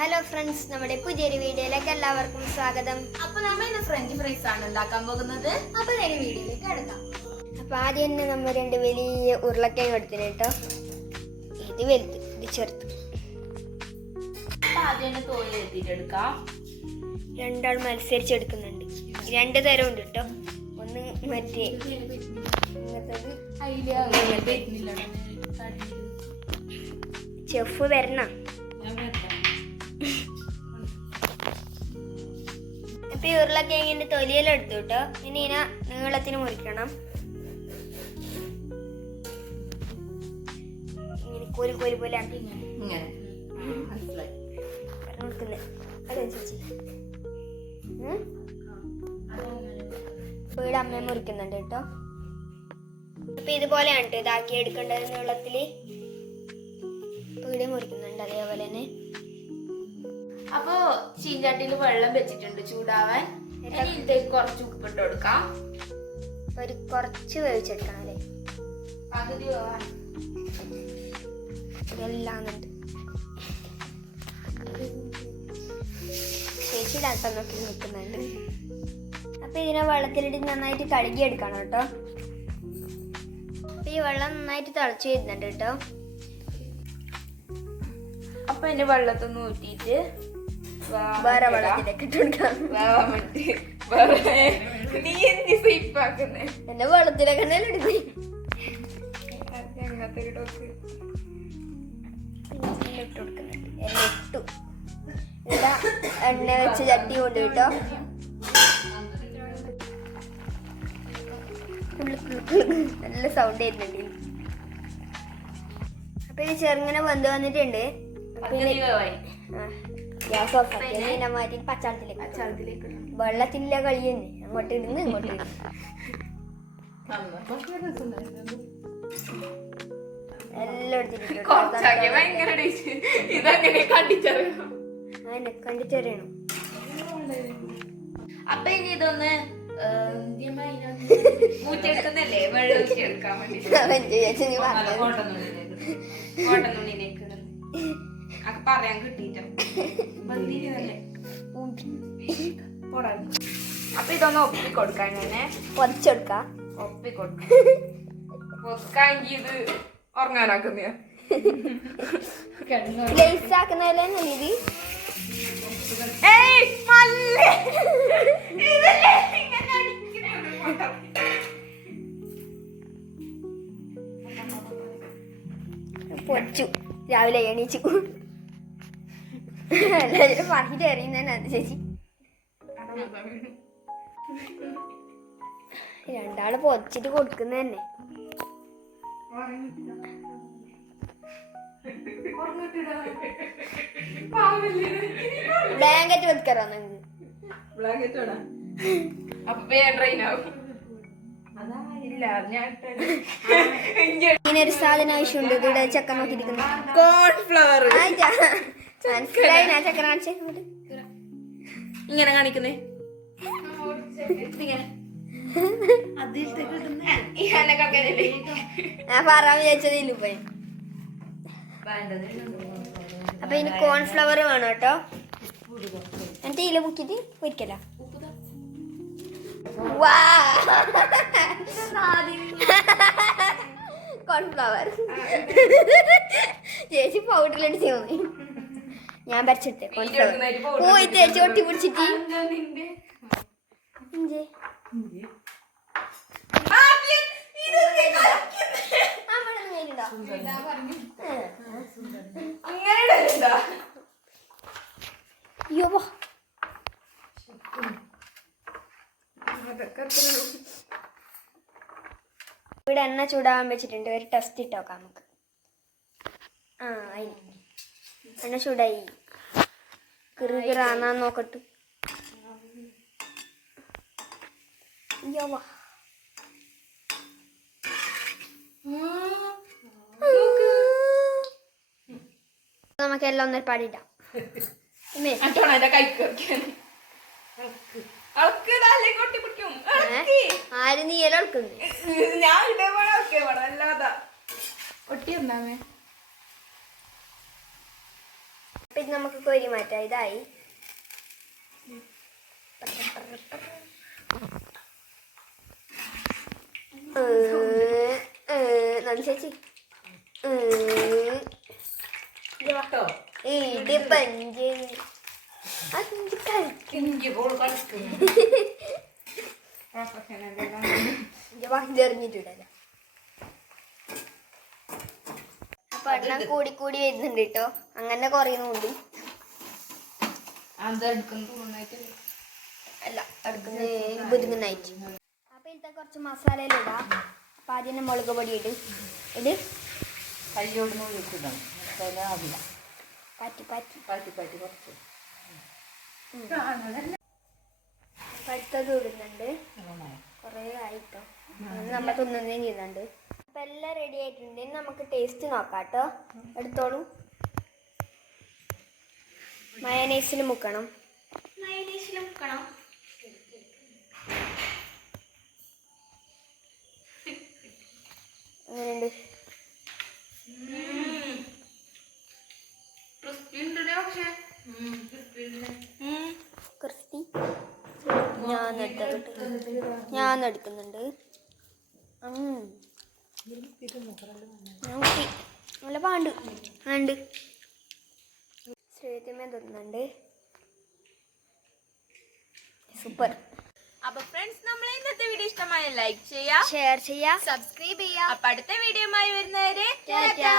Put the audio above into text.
Hello friends നമ്മുടെ പുതിയൊരു വീഡിയോയിലേക്ക് എല്ലാവർക്കും സ്വാഗതം. അപ്പൊ നമ്മൾ ഇന്ന് ഫ്രഞ്ച് ഫ്രൈസ് ആണ് ഉണ്ടാക്കാൻ പോകുന്നത്. അപ്പൊ നേരെ വീഡിയോയിലേക്ക് എടുക്കാം അപ്പൊ ആദ്യം തന്നെ നമ്മൾ രണ്ട് വലിയ ഉരുളക്കിഴങ്ങ് എടുത്തിന് കേട്ടോ. ഇത് വലുത് ഇത് ചെറുത്. ആദ്യം തോൽ എത്തിയിട്ടെടുക്കാം രണ്ടാൾ മത്സരിച്ചെടുക്കുന്നുണ്ട് രണ്ട് തരം ഉണ്ട് കേട്ടോ. ഒന്ന് മറ്റേ ഇങ്ങനത്തത്. ചെഫ് വരണം. ഇപ്പൊ ഈ ഉരുളക്കിഴങ്ങിന്റെ തൊലിയെല്ലാം എടുത്തു കേട്ടോ. ഇനി ഇതിനെ നീളത്തിന് മുറിക്കണം. ഇങ്ങനെ കോലി കോലി പോലെ ആക്കി ഇങ്ങനെ. കൊടുക്കുന്നത് ഇവിടെ അമ്മ മുറിക്കുന്നുണ്ട് കേട്ടോ. അപ്പൊ ഇതുപോലെയാണ് കേട്ടോ ഇതാക്കി എടുക്കേണ്ടത് നീളത്തിൽ. വീട് മുറിക്കുന്നുണ്ട് അതേപോലെ തന്നെ. അപ്പൊ ചീഞ്ചാട്ടിയിൽ വെള്ളം വെച്ചിട്ടുണ്ട് ചൂടാവാൻ. ഇനി ഇതിലേക്ക് കുറച്ച് ഉപ്പിട്ട് കൊടുക്കാം. ഒരു കുറച്ച് വേവിച്ചെടുക്കണം അല്ലേ? പകുതി വേവാൻ. ഇതെല്ലാം ഉണ്ട് ചേച്ചി നോക്കി നിൽക്കുന്നുണ്ട്. അപ്പൊ ഇതിനെ വെള്ളത്തിലിട്ട് നന്നായിട്ട് കഴുകി എടുക്കണം കേട്ടോ. അപ്പൊ ഈ വെള്ളം നന്നായിട്ട് തിളച്ചു വരുന്നുണ്ട് കേട്ടോ. അപ്പൊ അതിന്റെ വെള്ളത്തൊന്ന് ഊറ്റിയിട്ട് വേറെ വെള്ളത്തിലേക്ക് ഇട്ട് കൊടുക്കാം. വേവാൻ വേണ്ടി നീ എന്ത് എന്നെ വെള്ളത്തിലേക്ക് തന്നെ ഇട്ട് എണ്ണ വെച്ച് ചട്ടി കൊണ്ട് കേട്ടോ നല്ല സൗണ്ട് വരുന്നുണ്ട് അപ്പൊ ഇത് ചെറുങ്ങനെ വന്ന് വന്നിട്ടുണ്ട്. പച്ചാളത്തിലേക്ക്. വെള്ളത്തില്ല കളി തന്നെ അങ്ങോട്ട് ഇടുന്നു ഇങ്ങോട്ട് കണ്ടിട്ടറിയണം അപ്പൊ ഇനി ഇതൊന്ന് വെള്ളം വേണ്ടി പറയാൻ കിട്ടിട്ടോ അപ്പൊ ഇതൊന്ന് ഒപ്പി കൊടുക്കാൻ തന്നെ പൊതിച്ചെടുക്കാം. ഒപ്പി കൊടുക്കാം ഒതുക്കാമെങ്കിൽ ഇത് ഉറങ്ങാനാക്കുന്ന. ലേസ് ആക്കുന്നതല്ലേ ഇത് ഏയ് മല്ലേ. ഇതല്ലേ? ഇങ്ങനെ അടിക്കുന്നത് പൊച്ചു രാവിലെ എണീച്ചു. എല്ലാവരും പറഞ്ഞിട്ട് അറിയുന്നതന്നെ അത് ചേച്ചി. രണ്ടാൾ പൊതിച്ചിട്ട് കൊടുക്കുന്ന തന്നെ ബ്ലാങ്കറ്റ് വെക്കാറോ നിങ്ങൾ അപ്പൊ ട്രെയിൻ ആവും. അതാ ഇല്ല ഞാൻ ഇങ്ങനെ ഒരു സാധനം ആവശ്യമുണ്ട്. ഇവിടെ ചക്ക നോക്കിയിരിക്കുന്നു. കോൺഫ്ലവർ ഇങ്ങനെ കാണിക്കുന്നേ? ഞാൻ പറയാൻ വിചാരിച്ചതില്ല പോയി. അപ്പൊ ഇനി കോൺഫ്ലവർ വേണം കേട്ടോ. എന്നിട്ട് ഇതിൽ മുക്കിട്ട് ഒരിക്കല. കോൺഫ്ലവർ ചേച്ചി പൗഡറിലടിച്ച് തോന്നി ഞാൻ വരച്ചിട്ട് പോയി തേച്ച് ഒട്ടി പിടിച്ചിട്ട്. ഇവിടെ എണ്ണ ചൂടാവാൻ വെച്ചിട്ടുണ്ട്. ഒരു ടെസ്റ്റ് ഇട്ടോക്കാം നമുക്ക്. ആ അതിന് എണ്ണ ചൂടായി. കിറുകിറാന്നാ നോക്കട്ടു. നമുക്ക് എല്ലാം ഒന്നര പാടിയിടാം ഉമ്മേ, അട്ടോണം എന്റെ കൈക്ക് ഇത് നമുക്ക് കോരി മാറ്റാം. ഇതായി. ചേച്ചി. ഇടി പഞ്ച്. അഞ്ച് കളിക്കും. ഇഞ്ചി അപ്പൊ എണ്ണം കൂടി കൂടി വരുന്നുണ്ട് കേട്ടോ അങ്ങനെ കുറയുന്നുണ്ട്. അല്ല ബുദ്ധിമുട്ടായിട്ട്. അപ്പൊ ഇതിലത്തെ കുറച്ച് മസാലയിലിടാം അപ്പൊ ആദ്യം തന്നെ മുളക് പൊടി ഇട്. ഇത് പാറ്റി പാറ്റി. പാറ്റി പാറ്റി കുറച്ച്. അടുത്തത് ഇടുന്നുണ്ട്. കുറേ ആയിട്ടോ. നമ്മൾ തിന്നുന്നതും ചെയ്യുന്നുണ്ട്. അപ്പൊ എല്ലാം റെഡി ആയിട്ടുണ്ട്. ഇനി നമുക്ക് ടേസ്റ്റ് നോക്കാം കേട്ടോ എടുത്തോളൂ മയനൈസിൽ മുക്കണം. മയനൈസിൽ മുക്കണം. എങ്ങനെയുണ്ട്? ഞാൻ എടുക്കുന്നുണ്ട് ഉം. നോക്കി നല്ല പാണ്ട്. ഉണ്ട് ശ്രീത്തിമേ തിന്നുന്നുണ്ട്. സൂപ്പർ. അപ്പൊ ഫ്രണ്ട്സ് നമ്മളെ ഇന്നത്തെ വീഡിയോ ഇഷ്ടമായ ലൈക്ക് ചെയ്യാം ഷെയർ ചെയ്യാം. സബ്സ്ക്രൈബ് ചെയ്യാം. അപ്പൊ അടുത്ത വീഡിയോ വരുന്നവരെ ടാറ്റാ.